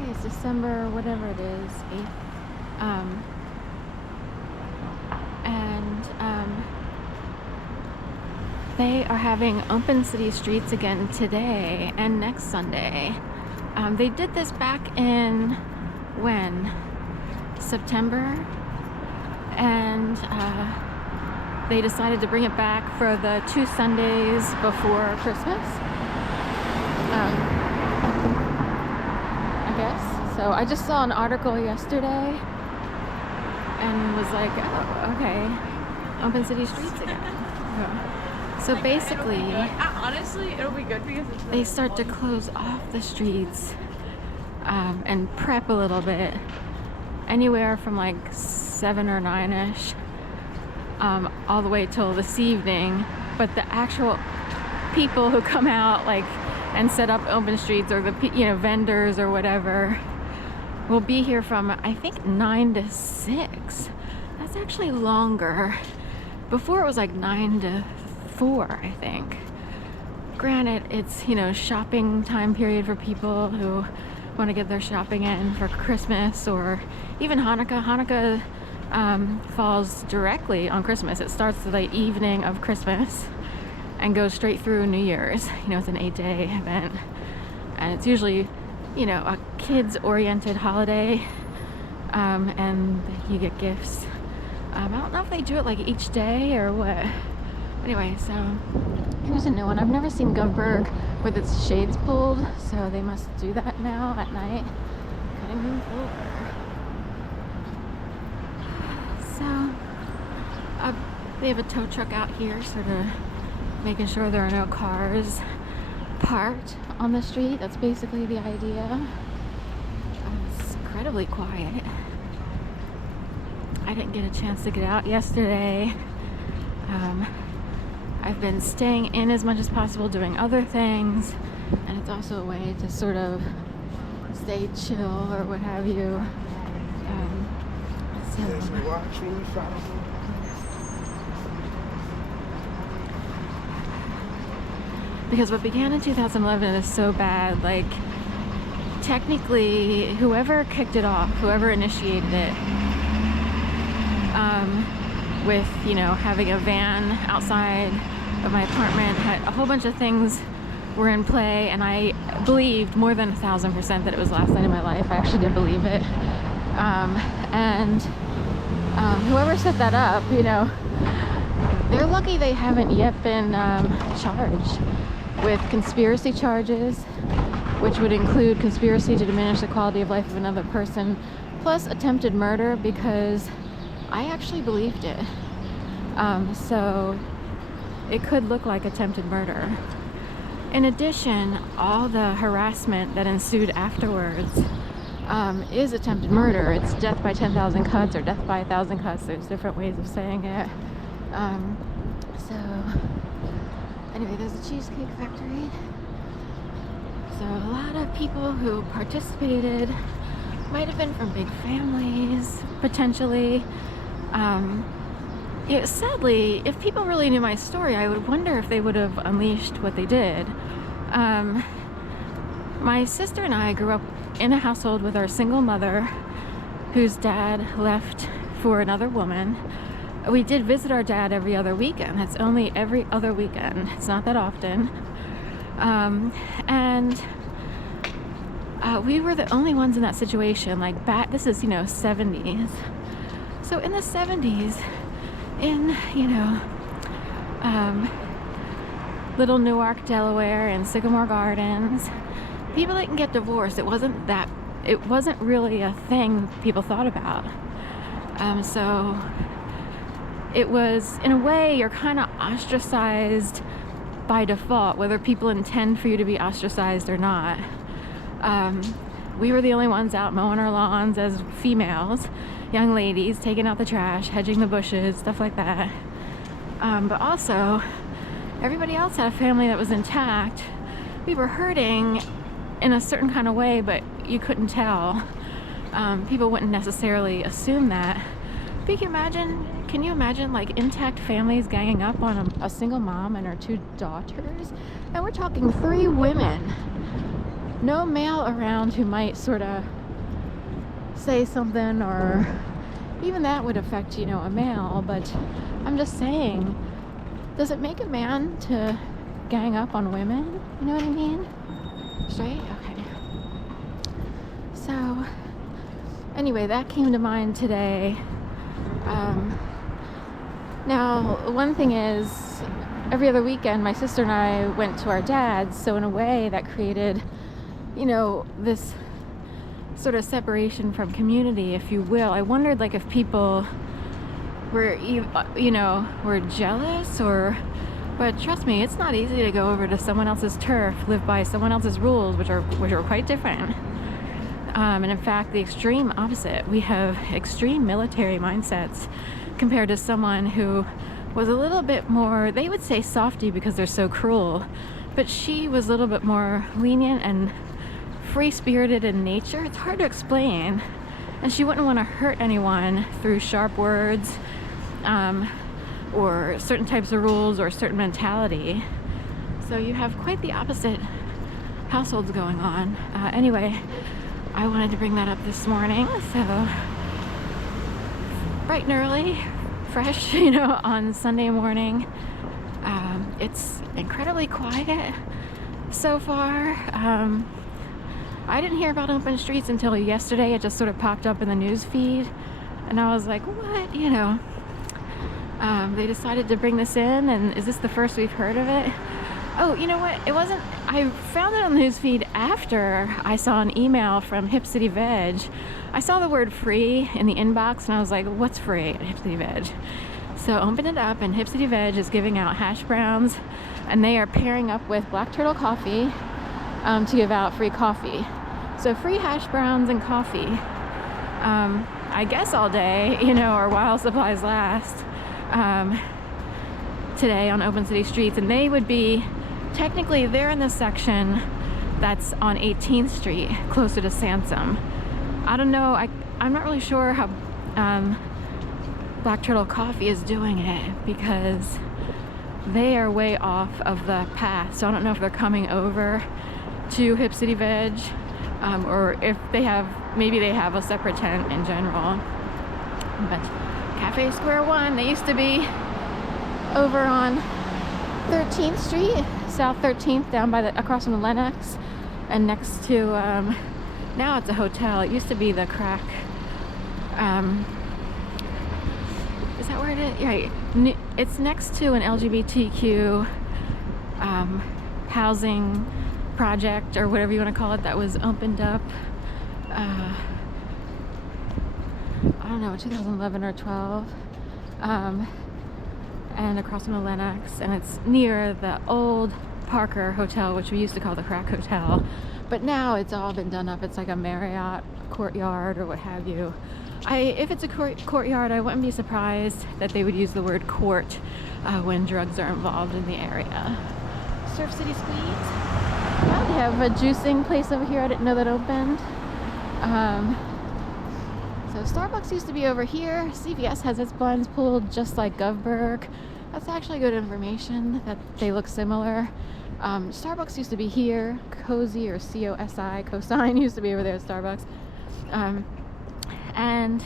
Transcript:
Today is December, whatever it is, 8th. They are having open city streets again today and next Sunday. They did this back in when? September, and they decided to bring it back for the 2 Sundays before Christmas. I guess. So I just saw an article yesterday and was like, oh, okay, open city streets again. So basically, honestly, it'll be good because they start to close off the streets and prep a little bit, anywhere from like 7 or 9ish, all the way till this evening. But the actual people who come out like and set up open streets, or the vendors or whatever, will be here from I think 9 to 6. That's actually longer. Before it was like 9 to 4, I think. Granted, it's shopping time period for people who want to get their shopping in for Christmas or even Hanukkah. Hanukkah falls directly on Christmas. It starts the evening of Christmas and goes straight through New Year's. It's an 8-day event, and it's usually a kids-oriented holiday, and you get gifts. I don't know if they do it like each day or what. Anyway, so here's a new one. I've never seen Govberg with its shades pulled, so they must do that now at night. Cutting room floor. So they have a tow truck out here, sort of making sure there are no cars parked on the street. That's basically the idea. It's incredibly quiet. I didn't get a chance to get out yesterday. I've been staying in as much as possible, doing other things, and it's also a way to sort of stay chill or what have you. Because what began in 2011 is so bad. Like, technically, whoever kicked it off, whoever initiated it, with having a van outside of my apartment, had a whole bunch of things were in play, and I believed more than 1,000% that it was last night in my life. I actually did believe it. Whoever set that up, they're lucky they haven't yet been charged with conspiracy charges, which would include conspiracy to diminish the quality of life of another person, plus attempted murder, because I actually believed it. So it could look like attempted murder. In addition, all the harassment that ensued afterwards is attempted murder. It's death by 10,000 cuts or death by 1,000 cuts. There's different ways of saying it. So anyway, there's a Cheesecake Factory. So a lot of people who participated might have been from big families, potentially. Sadly, if people really knew my story, I would wonder if they would have unleashed what they did. My sister and I grew up in a household with our single mother, whose dad left for another woman. We did visit our dad every other weekend. It's only every other weekend. It's not that often. We were the only ones in that situation. Like, this is, 70s. So in the 70s, in, Little Newark, Delaware, and Sycamore Gardens, people didn't get divorced. It wasn't really a thing people thought about. So it was, in a way, you're kind of ostracized by default, whether people intend for you to be ostracized or not. We were the only ones out mowing our lawns as females, young ladies, taking out the trash, hedging the bushes, stuff like that. But also, everybody else had a family that was intact. We were hurting in a certain kind of way, but you couldn't tell. People wouldn't necessarily assume that. But can you imagine like intact families ganging up on a single mom and her 2 daughters? And we're talking 3 women. no male around who might sort of say something, or even that would affect, you know, a male. But I'm just saying, does it make a man to gang up on women? You know what I mean? Straight? Okay. So, anyway, that came to mind today. Now, one thing is, every other weekend, my sister and I went to our dad's, so in a way that created, you know, this sort of separation from community, if you will. I wondered, like, if people were, you know, were jealous, or, but trust me, it's not easy to go over to someone else's turf, live by someone else's rules, which are quite different. And in fact, the extreme opposite. We have extreme military mindsets compared to someone who was a little bit more, they would say softy because they're so cruel, but she was a little bit more lenient and free-spirited in nature. It's hard to explain. And she wouldn't want to hurt anyone through sharp words, or certain types of rules, or certain mentality. So you have quite the opposite households going on. Anyway, I wanted to bring that up this morning. So bright and early, fresh, you know, on Sunday morning. It's incredibly quiet so far. I didn't hear about open streets until yesterday. It just sort of popped up in the news feed, and I was like, what? You know, they decided to bring this in, and is this the first we've heard of it? Oh, you know what? It wasn't. I found it on the news feed after I saw an email from Hip City Veg. I saw the word free in the inbox, and I was like, what's free at Hip City Veg? So I opened it up, and Hip City Veg is giving out hash browns, and they are pairing up with Black Turtle Coffee to give out free coffee. So free hash browns and coffee. I guess all day, you know, or while supplies last. Today on Open City Streets, and they would be, technically they're in the section that's on 18th Street, closer to Sansom. I don't know, I'm not really sure how Black Turtle Coffee is doing it, because they are way off of the path. So I don't know if they're coming over to Hip City Veg, or if they have, maybe they have a separate tent in general. But Cafe Square One, they used to be over on 13th Street, South 13th, down by the, across from the Lenox, and next to, now it's a hotel. It used to be the Crack, is that where it is? Yeah, it's next to an LGBTQ housing project, or whatever you want to call it, that was opened up, I don't know, 2011 or 12. And across from the Lenox, and it's near the old Parker Hotel, which we used to call the Crack Hotel, but now it's all been done up. It's like a Marriott courtyard or what have you. If it's a courtyard, I wouldn't be surprised that they would use the word court when drugs are involved in the area. Surf City Squeeze. Well, they have a juicing place over here. I didn't know that opened. So Starbucks used to be over here. CVS has its blinds pulled just like Govberg. That's actually good information that they look similar. Starbucks used to be here. Cozy, or COSI, Cosine, used to be over there at Starbucks. And